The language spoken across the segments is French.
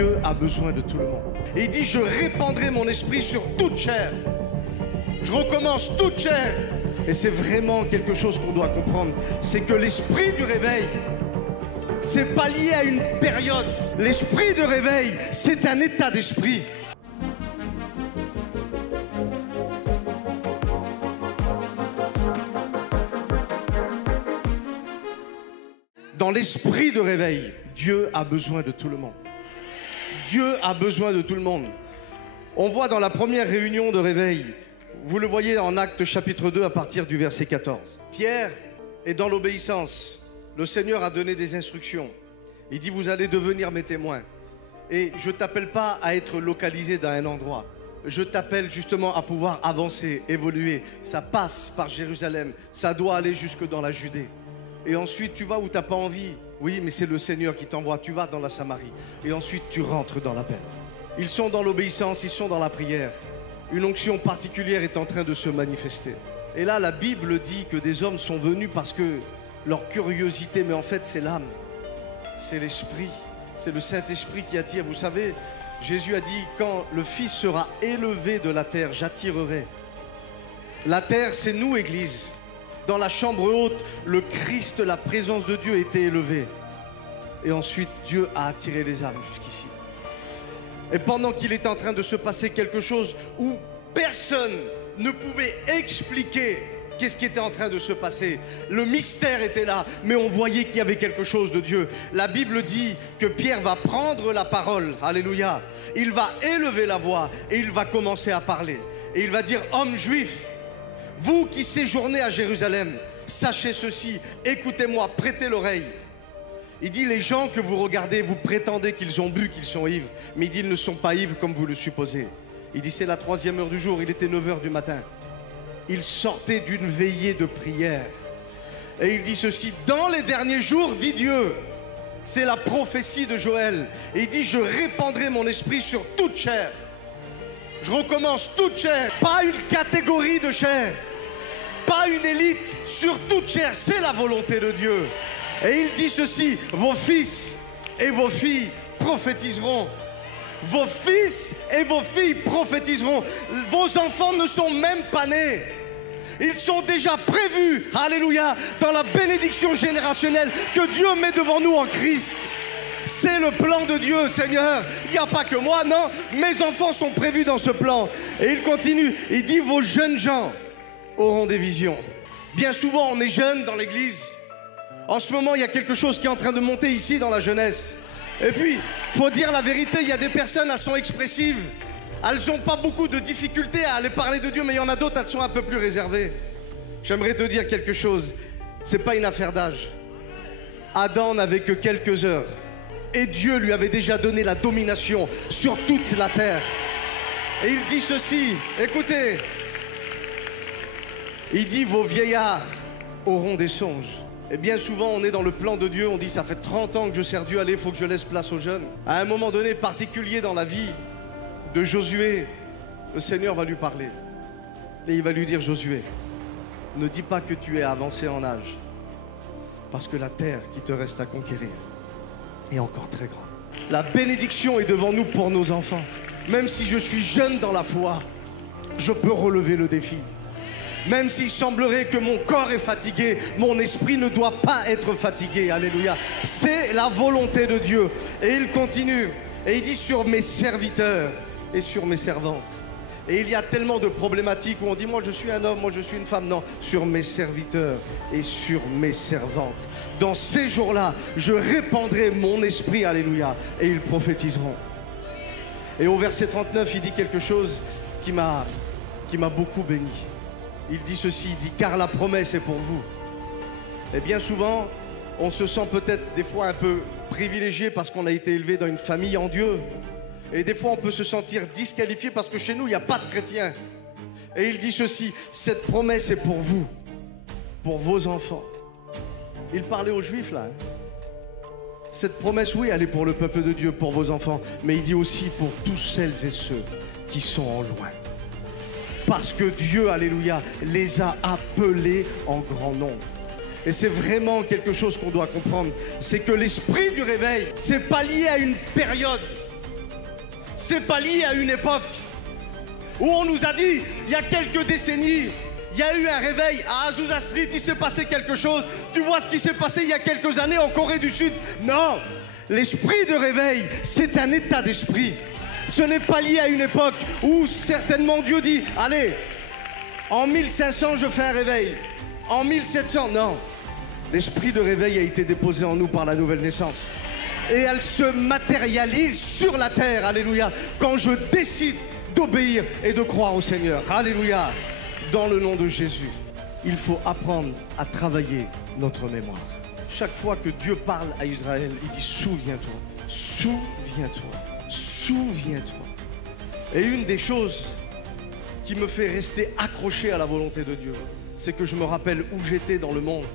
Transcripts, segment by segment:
Dieu a besoin de tout le monde. Et il dit, je répandrai mon esprit sur toute chair. Je recommence toute chair. Et c'est vraiment quelque chose qu'on doit comprendre. C'est que l'esprit du réveil, c'est pas lié à une période. L'esprit de réveil, c'est un état d'esprit. Dans l'esprit de réveil, Dieu a besoin de tout le monde. Dieu a besoin de tout le monde. On voit dans la première réunion de réveil, vous le voyez en Actes chapitre 2 à partir du verset 14. Pierre est dans l'obéissance. Le Seigneur a donné des instructions. Il dit, vous allez devenir mes témoins. Et je ne t'appelle pas à être localisé dans un endroit. Je t'appelle justement à pouvoir avancer, évoluer. Ça passe par Jérusalem. Ça doit aller jusque dans la Judée. Et ensuite, tu vas où tu n'as pas envie. Oui, mais c'est le Seigneur qui t'envoie. Tu vas dans la Samarie. Et ensuite, tu rentres dans l'appel. Ils sont dans l'obéissance, ils sont dans la prière. Une onction particulière est en train de se manifester. Et là, la Bible dit que des hommes sont venus parce que leur curiosité, mais en fait, c'est l'âme. C'est l'esprit. C'est le Saint-Esprit qui attire. Vous savez, Jésus a dit, quand le Fils sera élevé de la terre, j'attirerai. La terre, c'est nous, Église. Dans la chambre haute, le Christ, la présence de Dieu était élevée. Et ensuite, Dieu a attiré les âmes jusqu'ici. Et pendant qu'il est en train de se passer quelque chose où personne ne pouvait expliquer qu'est-ce qui était en train de se passer. Le mystère était là, mais on voyait qu'il y avait quelque chose de Dieu. La Bible dit que Pierre va prendre la parole, alléluia. Il va élever la voix et il va commencer à parler. Et il va dire, hommes juifs, vous qui séjournez à Jérusalem, sachez ceci, écoutez-moi, prêtez l'oreille. Il dit, les gens que vous regardez, vous prétendez qu'ils ont bu, qu'ils sont ivres. Mais il dit, ils ne sont pas ivres comme vous le supposez. Il dit, c'est la 3e heure du jour, il était 9 heures du matin. Il sortait d'une veillée de prière. Et il dit ceci, dans les derniers jours, dit Dieu, c'est la prophétie de Joël. Et il dit, je répandrai mon esprit sur toute chair. Je recommence, toute chair, pas une catégorie de chair. Pas une élite, sur toute chair, c'est la volonté de Dieu. Et il dit ceci, vos fils et vos filles prophétiseront. Vos fils et vos filles prophétiseront. Vos enfants ne sont même pas nés. Ils sont déjà prévus, alléluia, dans la bénédiction générationnelle que Dieu met devant nous en Christ. C'est le plan de Dieu, Seigneur. Il n'y a pas que moi, non. Mes enfants sont prévus dans ce plan. Et il continue, il dit, vos jeunes gens auront des visions. Bien souvent, on est jeunes dans l'église. En ce moment, il y a quelque chose qui est en train de monter ici dans la jeunesse. Et puis, il faut dire la vérité, il y a des personnes, elles sont expressives. Elles n'ont pas beaucoup de difficultés à aller parler de Dieu, mais il y en a d'autres, elles sont un peu plus réservées. J'aimerais te dire quelque chose. Ce n'est pas une affaire d'âge. Adam n'avait que quelques heures. Et Dieu lui avait déjà donné la domination sur toute la terre. Et il dit ceci, écoutez. Il dit, vos vieillards auront des songes. Et bien souvent, on est dans le plan de Dieu, on dit, ça fait 30 ans que je sers Dieu, allez, il faut que je laisse place aux jeunes. À un moment donné particulier dans la vie de Josué, le Seigneur va lui parler. Et il va lui dire, Josué, ne dis pas que tu es avancé en âge, parce que la terre qui te reste à conquérir est encore très grande. La bénédiction est devant nous pour nos enfants. Même si je suis jeune dans la foi, je peux relever le défi. Même s'il semblerait que mon corps est fatigué, mon esprit ne doit pas être fatigué. Alléluia. C'est la volonté de Dieu. Et il continue. Et il dit sur mes serviteurs et sur mes servantes. Et il y a tellement de problématiques où on dit, moi je suis un homme, moi je suis une femme. Non, sur mes serviteurs et sur mes servantes. Dans ces jours-là, je répandrai mon esprit. Alléluia. Et ils prophétiseront. Et au verset 39, il dit quelque chose qui m'a beaucoup béni. Il dit ceci, il dit, car la promesse est pour vous. Et bien souvent, on se sent peut-être des fois un peu privilégié parce qu'on a été élevé dans une famille en Dieu. Et des fois, on peut se sentir disqualifié parce que chez nous, il n'y a pas de chrétiens. Et il dit ceci, cette promesse est pour vous, pour vos enfants. Il parlait aux Juifs là. Cette promesse, oui, elle est pour le peuple de Dieu, pour vos enfants. Mais il dit aussi pour tous celles et ceux qui sont en loin. Parce que Dieu, alléluia, les a appelés en grand nombre. Et c'est vraiment quelque chose qu'on doit comprendre. C'est que l'esprit du réveil, c'est pas lié à une période. C'est pas lié à une époque où on nous a dit, il y a quelques décennies, il y a eu un réveil à Azusa Street, il s'est passé quelque chose. Tu vois ce qui s'est passé il y a quelques années en Corée du Sud? Non, l'esprit de réveil, c'est un état d'esprit. Ce n'est pas lié à une époque où certainement Dieu dit, allez, en 1500 je fais un réveil, en 1700, non. L'esprit de réveil a été déposé en nous par la nouvelle naissance. Et elle se matérialise sur la terre, alléluia, quand je décide d'obéir et de croire au Seigneur. Alléluia. Dans le nom de Jésus, il faut apprendre à travailler notre mémoire. Chaque fois que Dieu parle à Israël, il dit souviens-toi, souviens-toi, souviens-toi. Et une des choses qui me fait rester accroché à la volonté de Dieu, c'est que je me rappelle où j'étais dans le monde,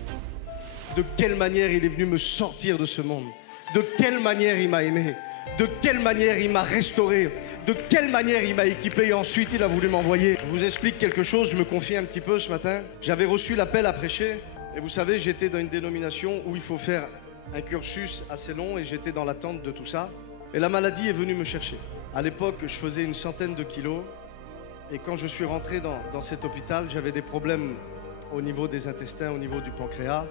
de quelle manière il est venu me sortir de ce monde, de quelle manière il m'a aimé, de quelle manière il m'a restauré, de quelle manière il m'a équipé et ensuite il a voulu m'envoyer. Je vous explique quelque chose, je me confie un petit peu ce matin. J'avais reçu l'appel à prêcher et vous savez, j'étais dans une dénomination où il faut faire un cursus assez long et j'étais dans l'attente de tout ça. Et la maladie est venue me chercher. À l'époque, je faisais une centaine de kilos et quand je suis rentré dans cet hôpital, j'avais des problèmes au niveau des intestins, au niveau du pancréas.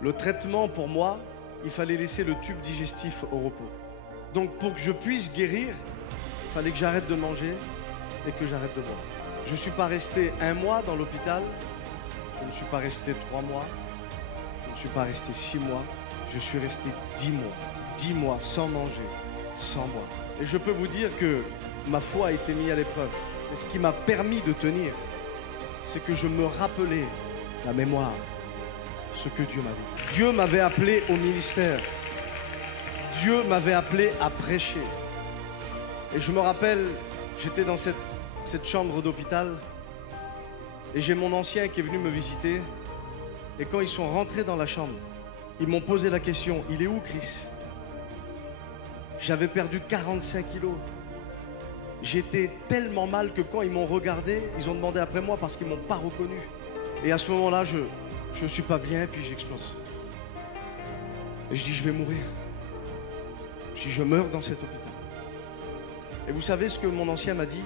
Le traitement pour moi, il fallait laisser le tube digestif au repos. Donc pour que je puisse guérir, il fallait que j'arrête de manger et que j'arrête de boire. Je ne suis pas resté 1 mois dans l'hôpital, je ne suis pas resté 3 mois, je ne suis pas resté 6 mois, je suis resté 10 mois. 10 mois sans manger, sans boire. Et je peux vous dire que ma foi a été mise à l'épreuve. Et ce qui m'a permis de tenir, c'est que je me rappelais la mémoire, ce que Dieu m'avait dit. Dieu m'avait appelé au ministère. Dieu m'avait appelé à prêcher. Et je me rappelle, j'étais dans cette chambre d'hôpital et j'ai mon ancien qui est venu me visiter. Et quand ils sont rentrés dans la chambre, ils m'ont posé la question, il est où Chris? J'avais perdu 45 kilos. J'étais tellement mal que quand ils m'ont regardé, ils ont demandé après moi parce qu'ils ne m'ont pas reconnu. Et à ce moment-là, je ne suis pas bien et puis j'explose. Et je dis, je vais mourir. Je dis, je meurs dans cet hôpital. Et vous savez ce que mon ancien m'a dit?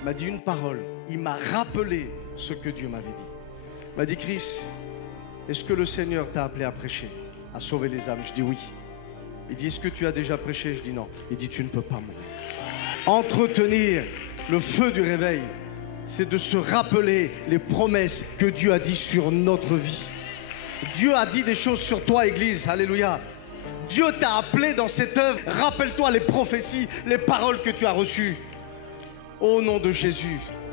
Il m'a dit une parole. Il m'a rappelé ce que Dieu m'avait dit. Il m'a dit, Chris, est-ce que le Seigneur t'a appelé à prêcher, à sauver les âmes? Je dis oui. Il dit, est-ce que tu as déjà prêché? Je dis non. Il dit, tu ne peux pas mourir. Entretenir le feu du réveil, c'est de se rappeler les promesses que Dieu a dit sur notre vie. Dieu a dit des choses sur toi, Église. Alléluia. Dieu t'a appelé dans cette œuvre. Rappelle-toi les prophéties, les paroles que tu as reçues. Au nom de Jésus.